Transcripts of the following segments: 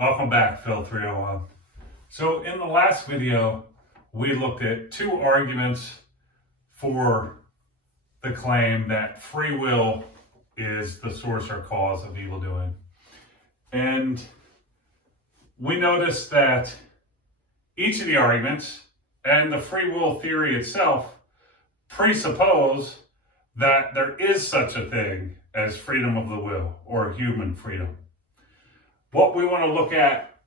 Welcome back, Phil 301. So in the last video, we looked at two arguments for the claim that free will is the source or cause of evil doing. And we noticed that each of the arguments and the free will theory itself presuppose that there is such a thing as freedom of the will or human freedom. What we want to look at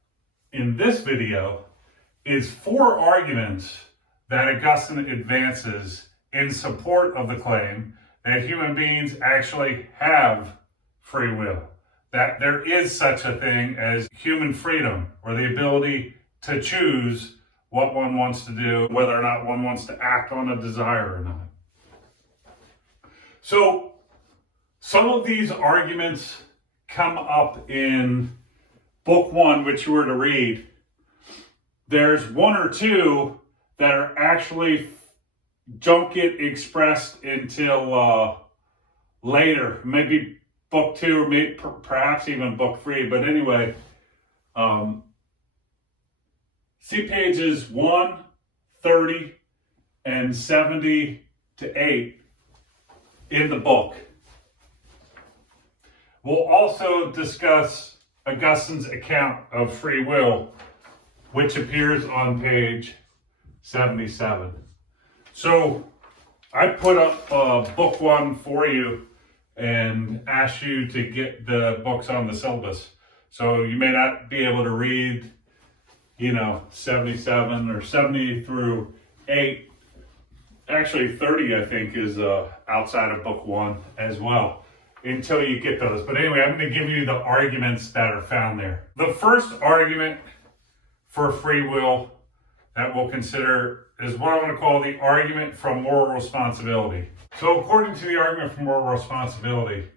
in this video is four arguments that Augustine advances in support of the claim that human beings actually have free will, that there is such a thing as human freedom or the ability to choose what one wants to do, whether or not one wants to act on a desire or not. So some of these arguments come up in Book 1, which you were to read. There's one or two that are actually don't get expressed until later, maybe Book 2 or maybe, perhaps even Book 3. But anyway, see pages 1, 30, and 70 to 8 in the book. We'll also discuss Augustine's account of free will, which appears on page 77. So I put up Book 1 for you and asked you to get the books on the syllabus. So you may not be able to read, 77 or 70 through 8. Actually, 30, I think, is outside of Book 1 as well, until you get those. But anyway, I'm going to give you the arguments that are found there. The first argument for free will that we'll consider is what I'm going to call the argument from moral responsibility. So according to the argument from moral responsibility,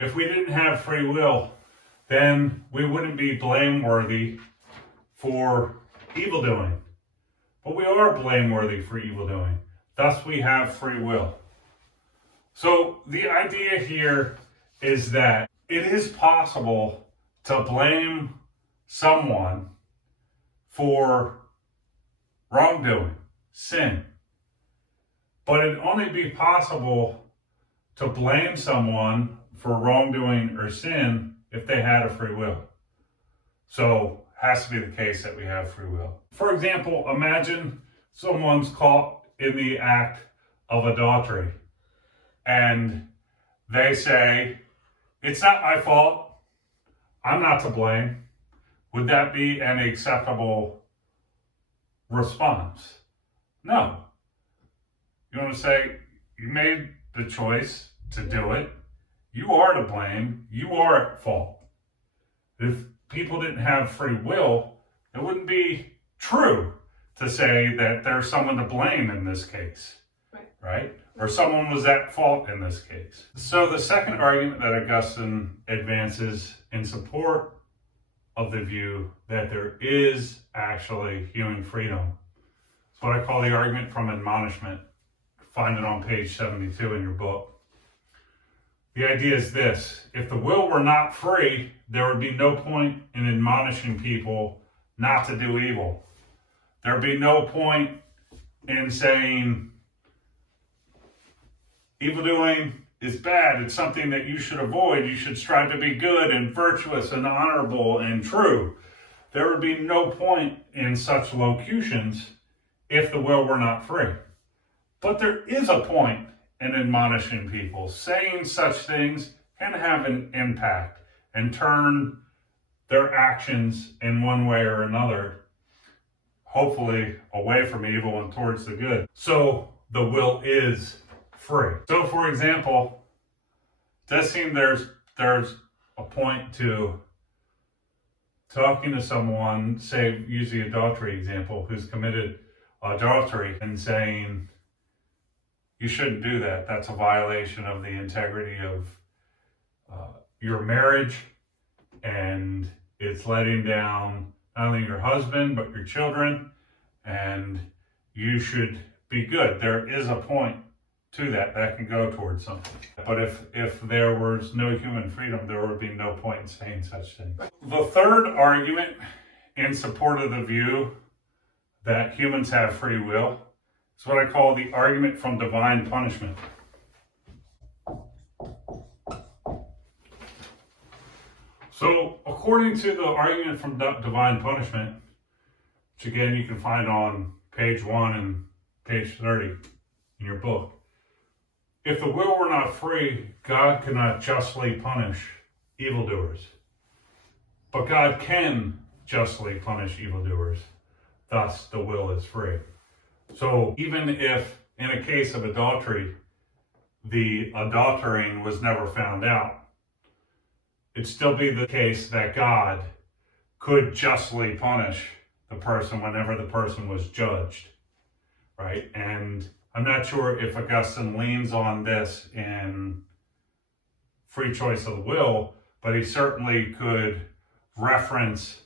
if we didn't have free will, then we wouldn't be blameworthy for evil doing. But we are blameworthy for evil doing. Thus, we have free will. So the idea here is that it is possible to blame someone for wrongdoing, sin. But it'd only be possible to blame someone for wrongdoing or sin if they had a free will. So it has to be the case that we have free will. For example, imagine someone's caught in the act of adultery and they say, "It's not my fault. I'm not to blame." Would that be an acceptable response? No. You want to say, you made the choice to do it. You are to blame. You are at fault. If people didn't have free will, it wouldn't be true to say that there's someone to blame in this case, right? Or someone was at fault in this case. So the second argument that Augustine advances in support of the view that there is actually human freedom is what I call the argument from admonishment. Find it on page 72 in your book. The idea is this: if the will were not free, there would be no point in admonishing people not to do evil. There would be no point in saying evildoing is bad. It's something that you should avoid. You should strive to be good and virtuous and honorable and true. There would be no point in such locutions if the will were not free. But there is a point in admonishing people. Saying such things can have an impact and turn their actions in one way or another, hopefully away from evil and towards the good. So the will is free. So for example, it does seem there's a point to talking to someone, say, use the adultery example, who's committed adultery, and saying, you shouldn't do that. That's a violation of the integrity of your marriage, and it's letting down not only your husband, but your children, and you should be good. There is a point to that can go towards something. But if there was no human freedom, there would be no point in saying such things. The third argument in support of the view that humans have free will is what I call the argument from divine punishment. So, according to the argument from divine punishment, which again you can find on page 1 and page 30 in your book, if the will were not free, God could not justly punish evildoers. But God can justly punish evildoers. Thus, the will is free. So, even if in a case of adultery, the adultering was never found out, it'd still be the case that God could justly punish the person whenever the person was judged, right? And I'm not sure if Augustine leans on this in Free Choice of the Will, but he certainly could reference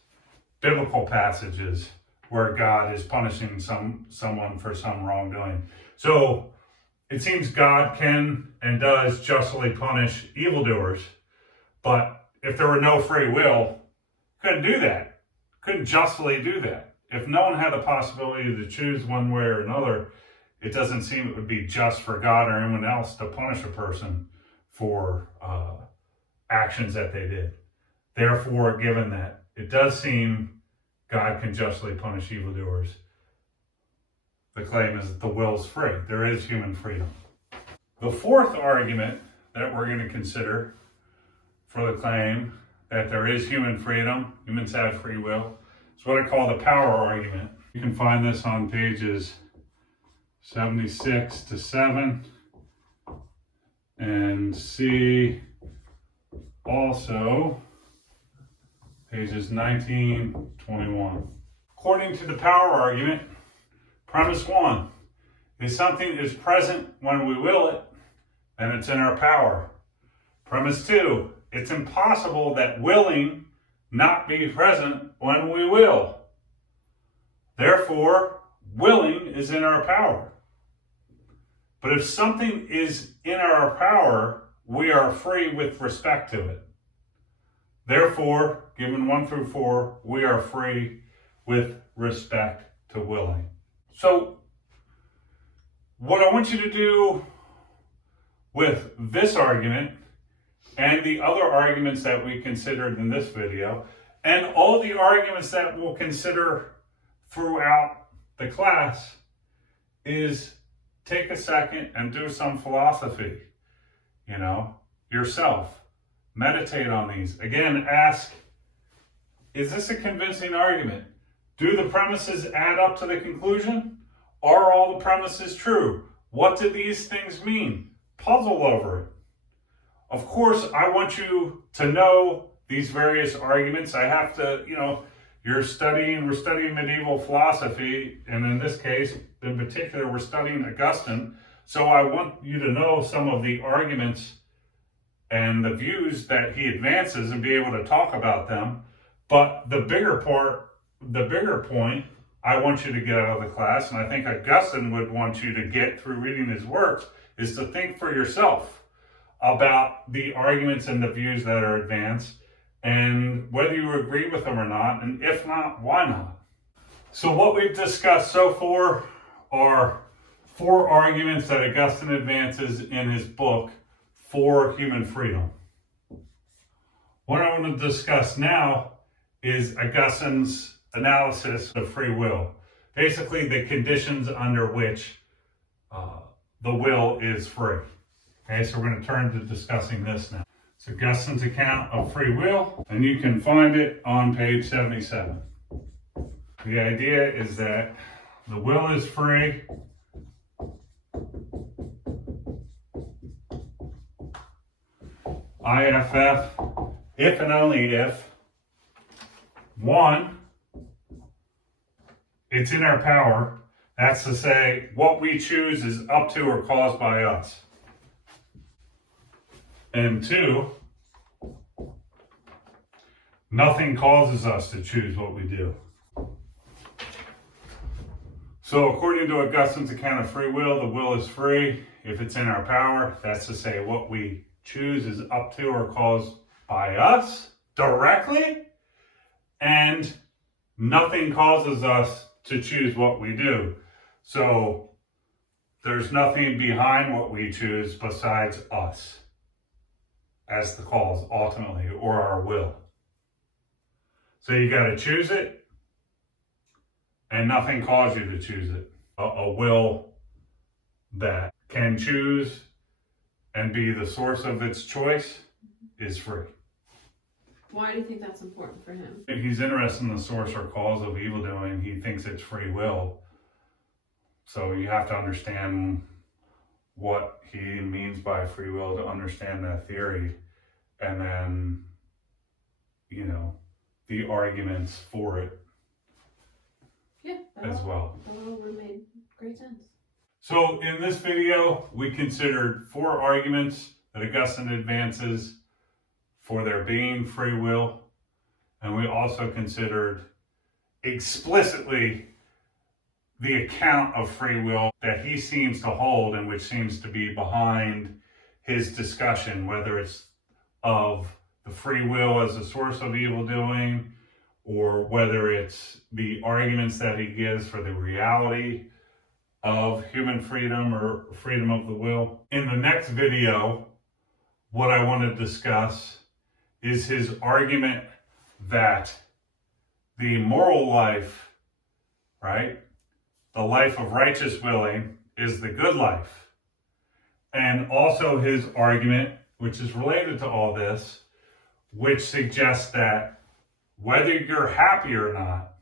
biblical passages where God is punishing someone for some wrongdoing. So it seems God can and does justly punish evildoers, but if there were no free will, couldn't do that. Couldn't justly do that. If no one had the possibility to choose one way or another, it doesn't seem it would be just for God or anyone else to punish a person for actions that they did. Therefore, given that, it does seem God can justly punish evildoers. The claim is that the will's free. There is human freedom. The fourth argument that we're going to consider for the claim that there is human freedom, humans have free will, is what I call the power argument. You can find this on pages 76 to 7 and see also pages 19, 21. According to the power argument, premise 1, if something is present when we will it, then it's in our power. Premise 2, it's impossible that willing not be present when we will. Therefore, willing is in our power. But if something is in our power, we are free with respect to it. Therefore, given 1 through 4, we are free with respect to willing. So, what I want you to do with this argument and the other arguments that we considered in this video, and all the arguments that we'll consider throughout the class, is take a second and do some philosophy, yourself. Meditate on these. Again, ask, is this a convincing argument? Do the premises add up to the conclusion? Are all the premises true? What do these things mean? Puzzle over it. Of course, I want you to know these various arguments. I have to, we're studying medieval philosophy, and in this case, in particular, we're studying Augustine. So I want you to know some of the arguments and the views that he advances and be able to talk about them. But the bigger point I want you to get out of the class, and I think Augustine would want you to get through reading his works, is to think for yourself about the arguments and the views that are advanced, and whether you agree with them or not, and if not, why not? So what we've discussed so far are 4 arguments that Augustine advances in his book for human freedom. What I want to discuss now is Augustine's analysis of free will. Basically, the conditions under which the will is free. Okay, so we're going to turn to discussing this now. It's Augustine's account of free will, and you can find it on page 77. The idea is that the will is free IFF, if and only if, 1, it's in our power. That's to say, what we choose is up to or caused by us. And 2, nothing causes us to choose what we do. So according to Augustine's account of free will, the will is free if it's in our power. That's to say what we choose is up to or caused by us directly, and nothing causes us to choose what we do. So there's nothing behind what we choose besides us as the cause ultimately, or our will. So you got to choose it, and nothing caused you to choose it. A will that can choose and be the source of its choice is free. Why do you think that's important for him? He's interested in the source or cause of evil doing. He thinks it's free will. So you have to understand what he means by free will to understand that theory. And then, the arguments for it as well. That all made great sense. So in this video, we considered 4 arguments that Augustine advances for there being free will. And we also considered explicitly the account of free will that he seems to hold and which seems to be behind his discussion, whether it's of the free will as a source of evil doing, or whether it's the arguments that he gives for the reality of human freedom or freedom of the will. In the next video, what I want to discuss is his argument that the moral life, right, the life of righteous willing, is the good life. And also his argument, which is related to all this, which suggests that whether you're happy or not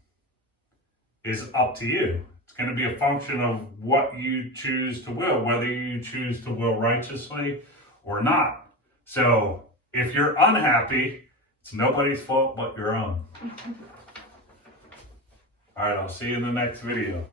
is up to you. It's going to be a function of what you choose to will, whether you choose to will righteously or not. So if you're unhappy, it's nobody's fault but your own. All right, I'll see you in the next video.